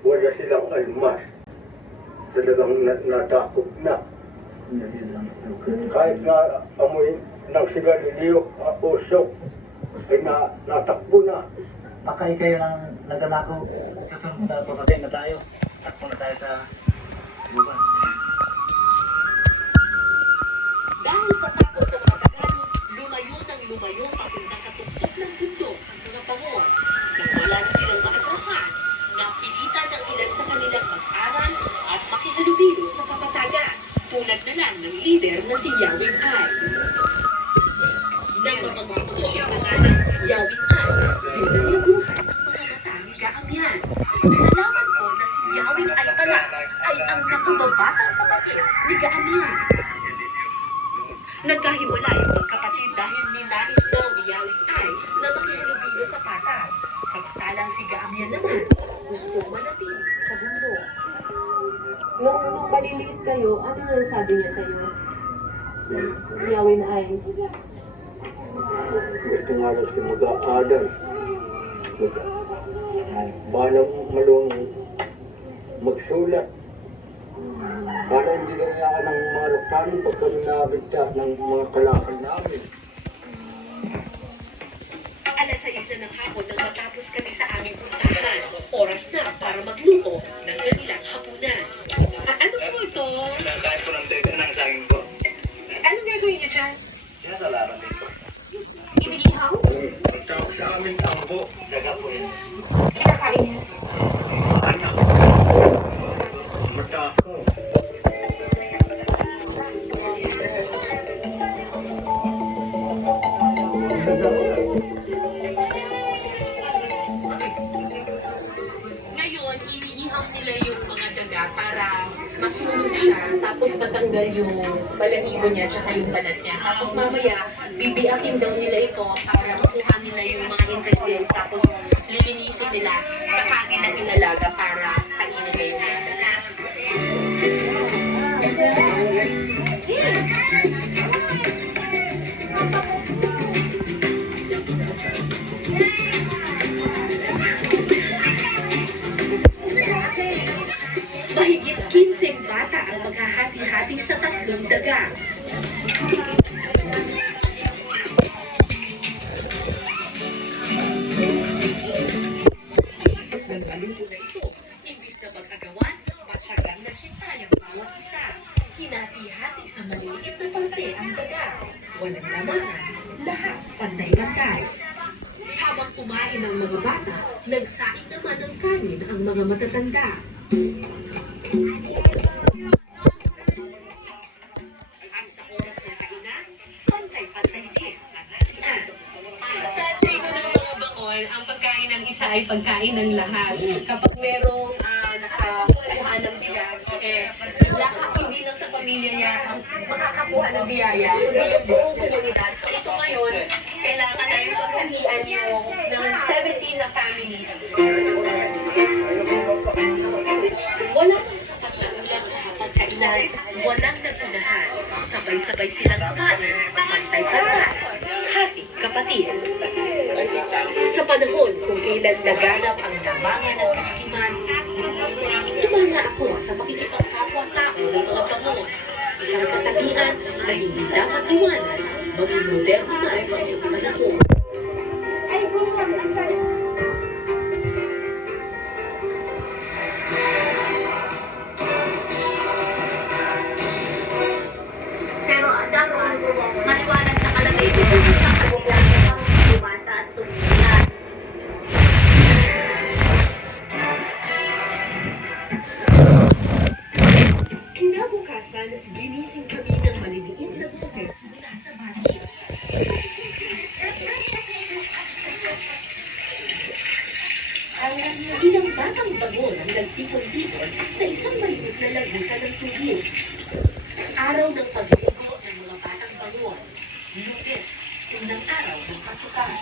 wala silang almas. Talagang natakot na. Kahit na amoy ng sigarilyo, usok, ay natakbo na. Baka kayo nang naganako sa sunod na papatay na tayo. Takbo na tayo sa lupa. Dahil sa takot sa mga Tagalog, lumayo papunta sa tuktok ng bundok ang mga Bangon. Nang wala na silang maatrasan, napilitan ang ilan sa kanilang mag-aral at makihalubilo sa kapatagan, tulad na lang ng leader na si Yawing Ay. Nang mapamako siya ang pangalan Yawing Ay, pinaglaguhan ang mga mata ni Gaamyan. Nalaman ko na si Yawing Ay pala ay ang nakababatang kapatid ni Gaamyan. Nagkahiwalay ang magkapatid dahil ninais daw ni Yawing Ay na makihalubilo sa patag. Samantalang si Gaamyan naman gusto manatili sa bundok. Nung maliliit kayo, ano na sabi niya sa'yo? Yawin Ay. Gusto nga rin siya mag-aaral. Manang malong magsulat. Para hindi na niya ng mga laktanin pag kami nabigta ng mga kalakal namin. Alas 6 na ng hapon nang matapos kami sa aming puntahan. Oras na para magluto ng kanilang hapunan. Ano po ito? Kakain ko ng saging ko. Anong gagawin niyo dyan? Sinasalaran din ko. Inihaw? Pagtawag sa amin tambo, Daga po yun. Kinakain niya? anak. Matako. Ngayon, inihaw nila yung mga daga para masunog siya, tapos matanggal yung balahibo niya tsaka yung balat niya. Tapos mamaya, bibiakin daw nila ito para makuha nila yung mga ingredients, tapos lilinisin nila sa kanila ilalaga para kainin nila yung mga daga. Mahigit 15 bata ang maghahati-hati sa 3 daga. Nang naluto na ito, imbis na mag-agawan, matyagang naghintay ang bawat isa. Hinati-hati sa maliliit na parte ang daga. Walang lamahan, lahat pantay-pantay. Habang kumain ang mga bata, nagsaing naman ng kanin ang mga matatanda. At sa oras ng kainan, pantay-pantay din ang hatiin. Sa tribo ng mga Bangon, ang pagkain ng isa ay pagkain ng lahat. Kapag merong nakakuha ng bigas, lahat, hindi lang sa pamilya niya ang makakakuha ng biyaya, kundi yung buong komunidad. So ito ngayon, kailangan na yung paghatian yung ng 17 na families. Wala pang sapat na ulam sa hapagkainan, walang nagunahan. Sabay-sabay silang kumain, pantay-pantay, hati kapatid. Sa panahon kung kailan laganap ang labangan ng kasakiman, lumana ako sa makikipagkapwa-tao ng mga Bangon. Isang katabihan na hindi dapat iwanan, maging moderno man ang panahon. Pero dapat maliwanag na kalagay dito sa kanila na umasa at sumunod. Kinabukasan, ginising kami ng maliliit na boses mula sa batis. Ilang batang Bangon ang nagtipon-tipon sa isang maliit na lagusan ng tubig. Araw ng pagbugo ng mga batang Bangon. Lunes, unang araw ng pasukan.